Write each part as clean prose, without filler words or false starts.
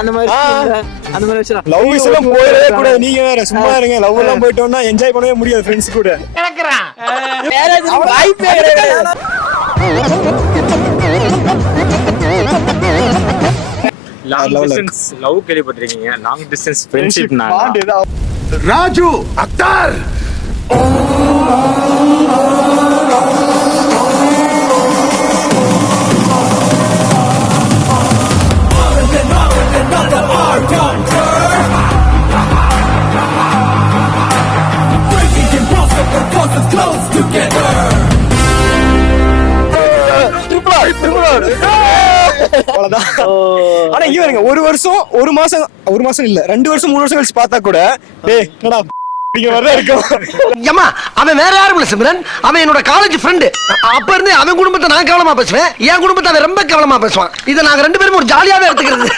அந்த மாதிரி அந்த மாதிரி விஷயம் லவ் விஷயம் போயிடவே கூடாது. நீங்க வேற சும்மா இருங்க. லவ் எல்லாம் போயிட்டோம்னா என்ஜாய் பண்ணவே முடியாது ஃப்ரெண்ட்ஸ் கூட. வாய்ப்பே கிடையாது. லாங் டிஸ்டன்ஸ் லவ் கேள்விப்பட்டிருக்கீங்க? Long distance friendship Raju Akhtar ஆனா இங்க வருங்க, ஒரு வருஷம் ஒரு மாசம் இல்ல 2 வருஷம் 3 வருஷம் கழிச்சு பார்த்தா கூட அவன் வேற யாரும் இல்ல சிம்ரன், அவன் என்னோட காலேஜ் ஃப்ரெண்டு. அப்ப இருந்து அவன் குடும்பத்தை நான் கவனமா பேசுவேன், என் குடும்பத்தை அவன் ரொம்ப கவனமா பேசுவான். இதை நாங்க 2 பேரும் ஒரு ஜாலியாவே எடுத்துக்கிறது.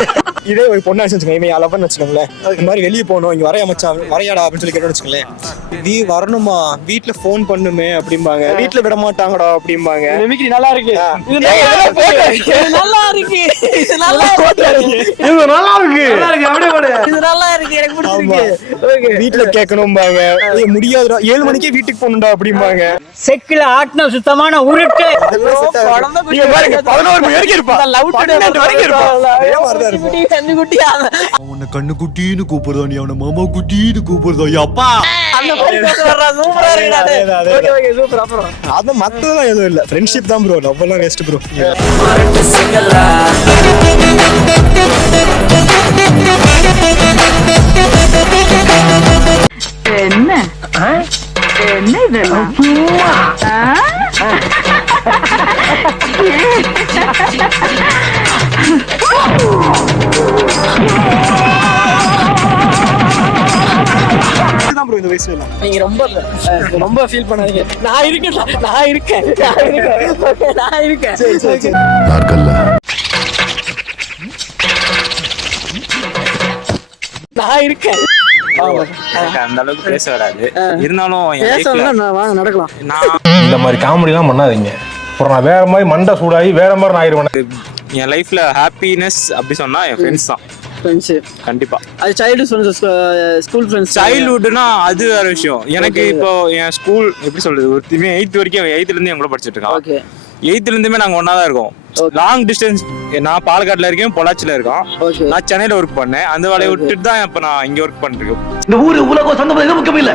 இதே ஒரு பொண்ணா வச்சுக்கோங்க, இவன் லவ்னு வச்சுக்கோங்களேன். இந்த மாதிரி வெளியே போகணும், இங்க வரையா மச்சான் வரையாடா அப்படின்னு சொல்லி கேட்டோம்னு வச்சுக்கோங்களேன். நீ வரணுமா, வீட்டுல போன் பண்ணுமே அப்படிம்பாங்க, வீட்டுல விட மாட்டாங்கடா அப்படிம்பாங்க. நல்லா இருக்கு, நல்லா இருக்கு, நல்லா இருக்கு, எனக்கு பிடிச்சிருக்கு. வீட்டுல கேட்கணும்பாங்க, முடியாதுடா 7 மணிக்கே வீட்டுக்கு போகணும்டா அப்படிம்பாங்க. செக்கில ஆட்டின சுத்தமான உருட்டு 11 மணி வரைக்கும் இருப்பா. அவனை கண்ணு குட்டின்னு கூப்பிடுறா, நீ அவனை மாமா குட்டின்னு கூப்பிடுறா. அப்பா அது மத்ததான் எதுவும் இல்ல, ஃப்ரெண்ட்ஷிப் தான் ப்ரோ. லவ் எல்லாம் வேஸ்ட் ப்ரோ. என்ன என்ன இதெல்லாம் இந்த வயசுல நீங்க ரொம்ப ஃபீல் பண்ணாதீங்க. நான் இருக்கேன். அந்த அளவுக்கு பேச வராது, இருந்தாலும் நடக்கலாம். இந்த மாதிரி காமெடி எல்லாம் பண்ணாதீங்க. அப்புறம் நான் வேற மாதிரி மண்டை சூடாகி வேற மாதிரி நான் ஆயிடுவேன். என் லைஃப்ல ஹாப்பினஸ் அப்படி சொன்னா என் ஃப்ரெண்ட்ஸ் தான். கண்டிப்பா அது சைல்ட்ஹுட் ஃப்ரெண்ட்ஸ், ஸ்கூல் ஃப்ரெண்ட்ஸ். சைல்ட்ஹுட்னா அது வேற விஷயம். எனக்கு இப்போ என் ஸ்கூல் எப்படி சொல்றது, ஒரு 8th வரைக்கும் 8th இருந்து என் கூட படிச்சிட்டு இருக்கான். ஓகே, 8th இருந்துமே நாங்க ஒன்னா தான் இருக்கோம். Long distance. நான் பாலக்காடுல இருக்கேன், பொள்ளாச்சில இருக்கோம். நான் சென்னையில ஒர்க் பண்ணேன். அந்த வேலையை விட்டுட்டு தான் இப்ப நான் இங்க ஒர்க் பண்ணிருக்கேன். இந்த ஊரு உலகம் சொந்தம் எதுவும் முக்கியம் இல்ல.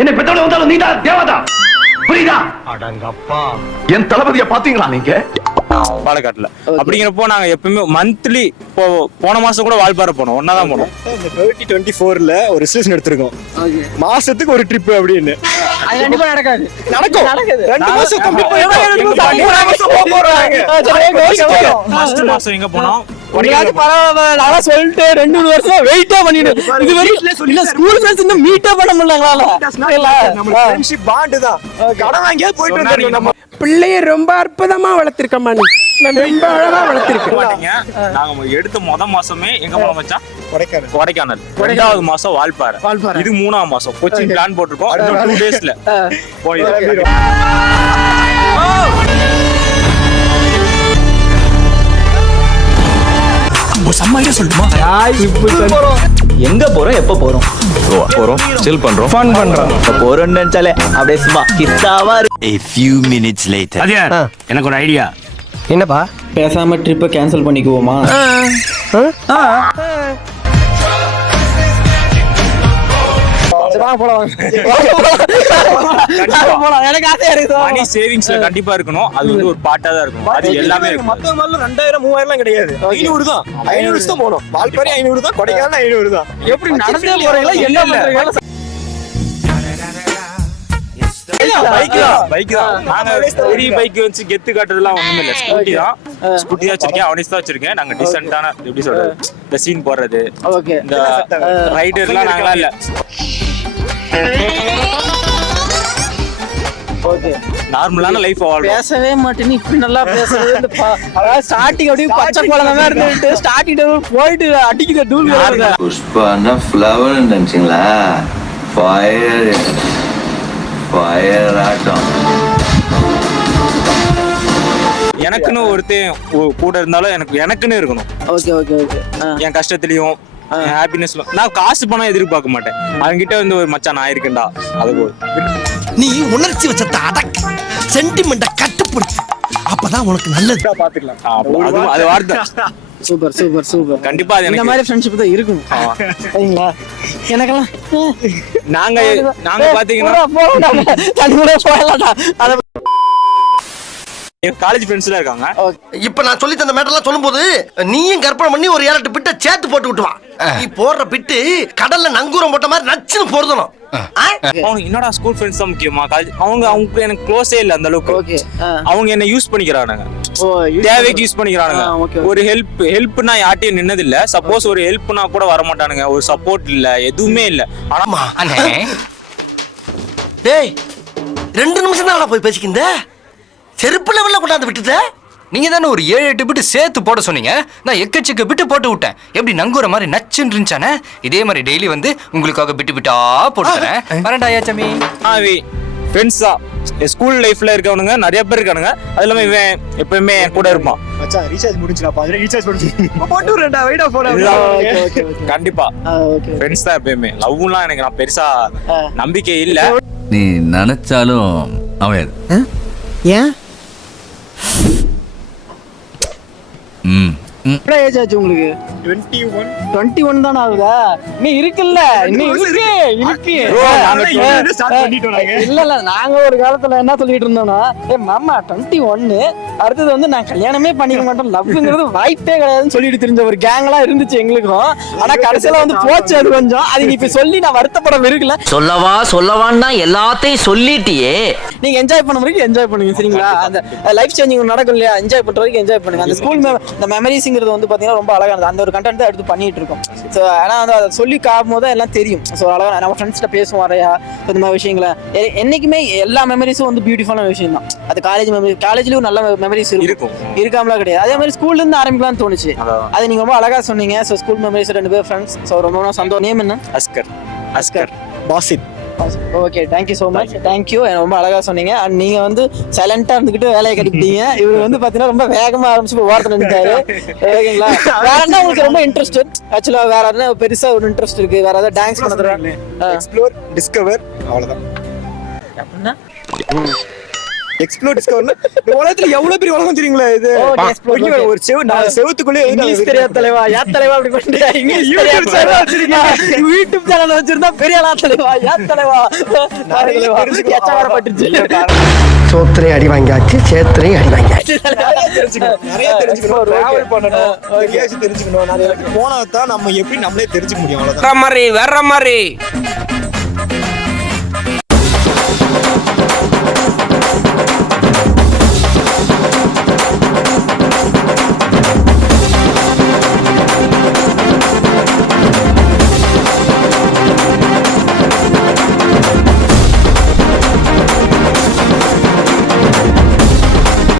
என்ன பெற்றோட வந்தாலும் நீதான் தேவதா, புரியுதா? அடங்கப்பா, என் தளபதியை பாத்தீங்களா நீங்க பாலக்காட்டுல? அப்படிங்கிறப்போ நாங்க எப்பவுமே மந்த்லி போன மாசம் கூட வால்பாறை போனோம், ஒன்னாதான் போனோம். 2024ல ஒரு ரிசல்யூஷன் எடுத்திருக்கோம், மாசத்துக்கு ஒரு ட்ரிப் அப்படின்னு. அது கண்டிப்பா நடக்கும். 2 மாசம் ஃபர்ஸ்ட் மாசம் எங்க போனோம்? நான் சொல்லிட்டு 2-3 வருஷம் வெயிட்டா பண்ணிட்டு இது வரைக்கும் இல்ல ஸ்கூல் ஃப்ரெண்ட்ஸ் இன்னும் மீட்டா பண்ண முடியலங்களா? நம்ம ஃப்ரெண்ட்ஷிப் பாண்ட் தான். கடன் வாங்கியே போயிட்டு இருந்தோம். நம்ம பிள்ளைய ரொம்ப அற்புதமா வளர்த்திருக்கமா, நீ ரொம்ப அழகா வளர்த்திருக்க. நாங்க எடுத்த மாசமே எங்க போனோம் மச்சான்? கொடைக்கானல். 2வது மாசம் வால்பாறை. இது 3ஆம் மாசம் கொச்சின் பிளான் போட்டிருக்கோம். 2 டேஸ்ல போயிடும். எங்க போறோம், எப்ப போறோம்? சில் பண்றோம், ஃபன் பண்றோம். போறோம்னு நினைச்சாலே அப்படியே சும்மா கிஸ்ஸாவா இருக்கு. A few minutes later. எனக்கு ஒரு ஐடியா. என்னப்பா? பேசாம ட்ரிப்பை கேன்சல் பண்ணிக்குவோமா? மணி சேவிங்ஸ்ல கண்டிப்பா இருக்கணும். அது வந்து ஒரு பாட்டா தான் இருக்கும். அது எல்லாமே இருக்கும். மத்த மாதிரி 2000-3000 கிடையாது, 500 தான். 500 தான் போனோம். வால்பாறை 500 தான், கொடைக்கானல் 500 தான். எப்படி நடந்தே போறீங்களா? என்ன பண்றீங்க? பைக் தான். நாங்க பெரிய பைக் வச்சு கெத்து காட்டுறதுலாம் ஒண்ணுமே இல்ல. ஸ்கூட்டி தான் வச்சிருக்கேன், அவனிஸ் தான் வச்சிருக்கேன். நாங்க டீசென்ட்டான எப்படி சொல்றது, இந்த சீன் போடுறது, இந்த ரைடர்லாம் நாங்களாம் இல்ல. நார்மலான லைஃப் வாழ்றோம். பேசவே மாட்டேன்னு இப்படி நல்லா பேசுறது. இந்த அதாவது ஸ்டார்டிங் அப்படியே பச்சை குழந்தை இருந்துட்டு ஸ்டார்டிங் போயிட்டு அடிக்கிற டூல். புஷ்பானா ஃப்ளவர் நினைச்சீங்களா? ஃபயர் ஆட்டம். எனக்குன்னு ஒருத்தன் கூட இருந்தாலும் எனக்குன்னு இருக்கணும். Okay okay okay. என் கஷ்டத்துலயும் என் ஹாப்பினஸ்ல நான் காசு பணம் எதிர்பார்க்க மாட்டேன். அவன்கிட்ட வந்து ஒரு மச்சான் நான் இருக்கேன்டா அது போதும். நீ உணர்ச்சி வச்சத அடக்கு, சென்டிமெண்ட கட்டுப்படுத்து, அப்பதான் உனக்கு நல்லது. பாத்துக்கலாம். அது வார்த்தை. Super super super. கண்டிப்பா அது இந்த மாதிரி ஃப்ரெண்ட்ஷிப் தான் இருக்கணும். சரிங்களா? எனக்கெல்லாம் நாங்க பாத்தீங்கன்னா காலேஜ் ஃப்ரெண்ட்ஸ்ல இருக்காங்க. இப்ப நான் சொல்லி தந்த மேட்டர்லாம் சொல்லும்போது நீயும் கற்பனை பண்ணி ஒரு 7-8 பிட்ட சேர்த்து போட்டு விட்டுவா. நீ போடுற பிட்டு கடல்ல நங்கூரம் போட்ட மாதிரி நச்சுன்னு போறதணும். அவனுக்கு என்னடா ஸ்கூல் ஃப்ரெண்ட்ஸ் தான் முக்கியமா? அவங்க எனக்கு க்ளோஸே இல்ல அந்த அளவுக்கு. அவங்க என்ன யூஸ் பண்ணிக்கிறானுங்க, தேவைக்கு யூஸ் பண்ணிக்கிறானுங்க. ஒரு ஹெல்ப்னா யார்ட்டையும் நின்னது இல்ல. சப்போஸ் ஒரு ஹெல்ப்னா கூட வர மாட்டானுங்க. ஒரு சப்போர்ட் இல்ல, எதுவுமே இல்ல. ஆனா டேய் 2 நிமிஷம் தான் போய் பேசிக்கிந்த செருப்பு லெவல்ல கொண்டாந்து விட்டுட்ட. நீங்க தானே ஒரு 7-8 பிட்டு சேர்த்து போட சொன்னீங்க. நான் எக்கச்சக்க பிட்டு போட்டு விட்டேன். எப்படி நங்குற மாதிரி நச்சுன்னு இருந்துச்சானே, இதே மாதிரி டெய்லி வந்து உங்களுக்காக பிட்டு பிட்டா போட்டு தரேன். வரண்டாயா சமி. ஃப்ரெண்ட்ஸா ஸ்கூல் லைஃப்ல இருக்கவனுங்க நிறைய பேர் இருக்கானுங்க. அது இல்லாம இவன் எப்பவுமே கூட இருப்பான். மச்சான் ரீசார்ஜ் முடிஞ்சுனா ரீசார்ஜ் முடிஞ்சு போட்டு விடுறேன்டா வெயிட் போடா. கண்டிப்பா ஃப்ரெண்ட்ஸ் தான் எப்பவுமே. லவ்லாம் எனக்கு நான் பெருசா நம்பிக்கை இல்ல. நீ நினைச்சாலும் அவன் ஏன் ஏஜ் ஆச்சு உங்களுக்கு? 21 தானே ஆகுதா? நீ இருக்குல்ல, நீ இருக்கு. இல்ல நாங்க ஒரு காலத்துல என்ன சொல்லிட்டு இருந்தோம்னா, மாமா 21 அடுத்தது வந்து நான் கல்யாணமே பண்ணிக்க மாட்டோம், லவ்ங்கிறது வாய்ப்பே கிடையாதுன்னு சொல்லிட்டு தெரிஞ்ச ஒரு கேங் எல்லாம் இருந்துச்சு எங்களுக்கும். ஆனா கடைசியில வந்து போச்சு அது கொஞ்சம். அது இப்ப சொல்லி நான் வருத்தப்பட இருக்குல்ல. சொல்லவான்னா எல்லாத்தையும் சொல்லிட்டியே. நீங்க என்ஜாய் பண்ண வரைக்கும் என்ஜாய் பண்ணுங்க. சரிங்களா? அந்த லைஃப் சேஞ்சிங் நடக்கும் இல்லையா, என்ஜாய் பண்ற வரைக்கும் என்ஜாய் பண்ணுங்க. அந்த ஸ்கூல் இந்த மெமரிஸ்ங்கிறது வந்து பாத்தீங்கன்னா ரொம்ப அழகானது. அந்த ஒரு கண்டென்ட் தான் எடுத்து பண்ணிட்டு இருக்கோம். ஸோ ஆனா வந்து அதை சொல்லி காக்கும் போது எல்லாம் தெரியும். ஸோ அழகா நம்ம ஃப்ரெண்ட்ஸ்கிட்ட பேசுவோம் வரையா இந்த மாதிரி விஷயங்களை. என்னைக்குமே எல்லா மெமரிஸும் வந்து பியூட்டிஃபுல்லான விஷயம் தான். அது காலேஜ் மெமரி, காலேஜ்லயும் நல்ல மெமரிஸ் இருக்கும், இருக்காமலாம் கிடையாது. அதே மாதிரி ஸ்கூல்ல இருந்து ஆரம்பிக்கலாம்னு தோணுச்சு. அது நீங்க ரொம்ப அழகா சொன்னீங்க. ஸோ ஸ்கூல் மெமரிஸ் 2 பேர் ஃப்ரெண்ட்ஸ். ஸோ ரொம்ப சந்தோஷம். நேம் என்ன? Asghar Basit. Okay, thank you so much. Thank you, ரொம்ப அழகா சொன்னீங்க. அண்ட் நீங்க வந்து சைலண்டா இருந்துகிட்டு வேலையை கட்டிட்டீங்க. இவர் வந்து பாத்தீங்கன்னா ரொம்ப வேகமா ஆரம்பிச்சு ஓரத்துல நின்றாரு. ஓகேங்களா? வேற என்ன உங்களுக்கு ரொம்ப இன்ட்ரெஸ்ட்? ஆக்சுவலா வேற என்ன பெருசா ஒரு இன்ட்ரெஸ்ட் இருக்கு? வேற ஏதாவது டான்ஸ் பண்றது? எக்ஸ்ப்ளோர், டிஸ்கவர், அவ்வளவுதான். அப்படின்னா எக்ஸ்ப்ளோர், டிஸ்கவர்னா இந்த உலகத்துல எவ்வளவு பெரிய உலகம் தெரியுங்களா? இது ஒரு செவத்துக்குள்ளே இங்கிலீஷ் தெரியாத தலைவா, யா தலைவா அப்படி பண்ணிட்டு இங்கிலீஷ் யூடியூப் சேனல் வச்சிருந்தா பெரிய ஆளா தலைவா, யா தலைவா பட்டுச்சு. சோத்திரையும் அடி வாங்கியாச்சு, சேத்திரையும் அடி வாங்கியாச்சு. நிறைய தெரிஞ்சுக்கணும், டிராவல் பண்ணணும், தெரிஞ்சுக்கணும். நிறைய போனா தான் நம்ம எப்படி நம்மளே தெரிஞ்சுக்க முடியும். அவ்வளவுதான். வேற மாதிரி